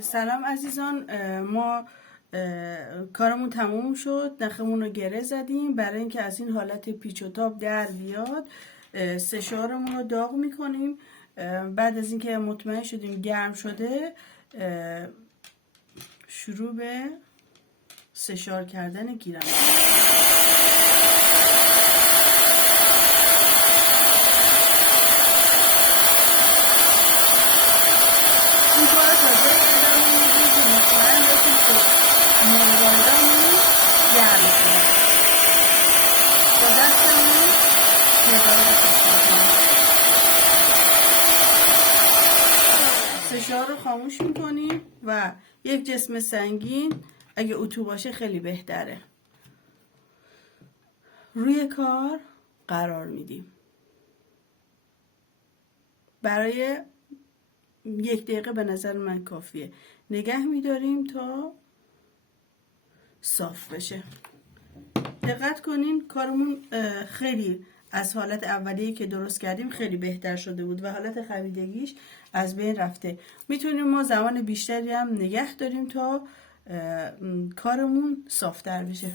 سلام عزیزان، ما کارمون تموم شد. نخمون رو گره زدیم. برای اینکه از این حالت پیچ و تاب در بیاد سشوارمون رو داغ میکنیم. بعد از اینکه مطمئن شدیم گرم شده شروع به سشوار کردن گیرم. این کار تازه ادامه میدیم که مطمئن باشیم که موردامون گرم شده. با دستمون هدایتش میکنیم. سشوار رو خاموش میکنیم و یک جسم سنگین اگه اتو باشه خیلی بهتره روی کار قرار میدیم. برای 1 دقیقه به نظر من کافیه. نگه میداریم تا صاف بشه. دقت کنین کارمون خیلی از حالت اولیه که درست کردیم خیلی بهتر شده بود و حالت خویدگیش از بین رفته. میتونیم ما زمان بیشتری هم نگه داریم تا کارمون صافتر بشه.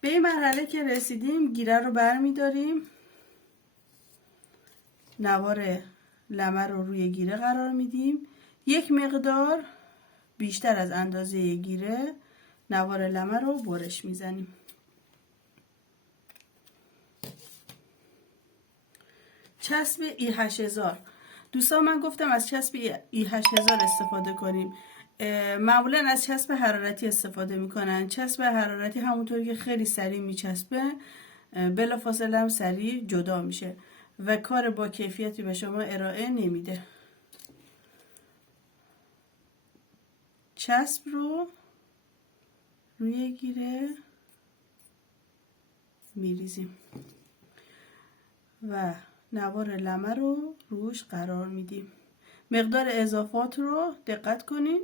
به این مرحله که رسیدیم گیره رو بر میداریم، نوار لمه رو روی گیره قرار میدیم. یک مقدار بیشتر از اندازه گیره نوار لمه رو برش میزنیم. چسب E8000 دوستان، من گفتم از چسب E8000 استفاده کنیم. معمولا از چسب حرارتی استفاده میکنن. چسب حرارتی همونطور که خیلی سریع میچسبه بلافاصله هم سریع جدا میشه و کار با کیفیتی به شما ارائه نمیده. چسب رو روی گیره میریزیم و نوار لمه رو روش قرار میدیم. مقدار اضافات رو دقت کنین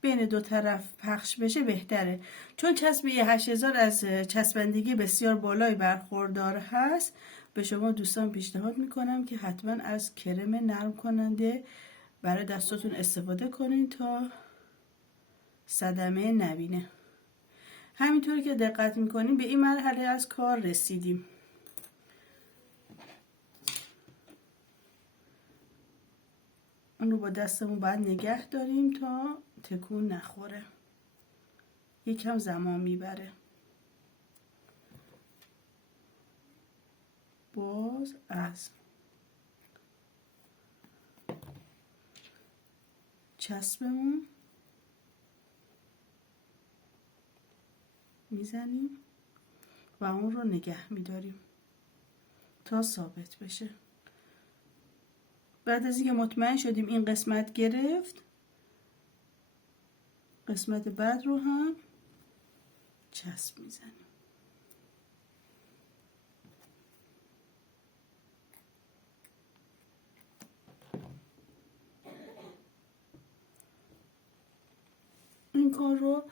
بین 2 طرف پخش بشه بهتره، چون چسب E8000 از چسبندگی بسیار بالای برخوردار هست. به شما دوستان پیشنهاد میکنم که حتما از کرم نرم کننده برای دستاتون استفاده کنین تا صدمه نبینه. همینطور که دقت میکنین به این مرحله از کار رسیدیم. اون رو با دستمون باید نگه داریم تا تکون نخوره. یکم زمان میبره. باز از چسبمون میزنیم و اون رو نگه میداریم تا ثابت بشه. بعد از اینکه مطمئن شدیم این قسمت گرفت، قسمت بعد رو هم چسب میزنیم. این کار رو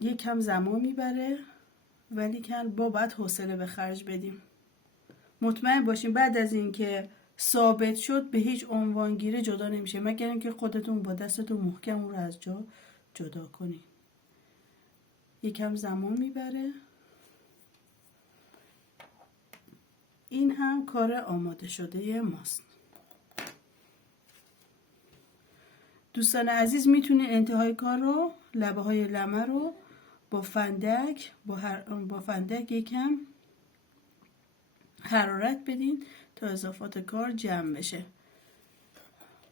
یکم زمان میبره ولی کن باید حوصله به خرج بدیم. مطمئن باشیم بعد از اینکه ثابت شد به هیچ عنوان گیره جدا نمیشه مگر اینکه خودتون با دستتون محکم اون رو از جا جدا کنید. یکم زمان میبره. این هم کار آماده شده ماست. دوستان عزیز میتونید انتهای کار رو لبه های لمه رو با فندک یکم حرارت بدین تا اضافات کار جمع بشه.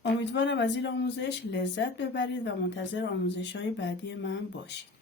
امیدوارم از این آموزش لذت ببرید و منتظر آموزش های بعدی من باشید.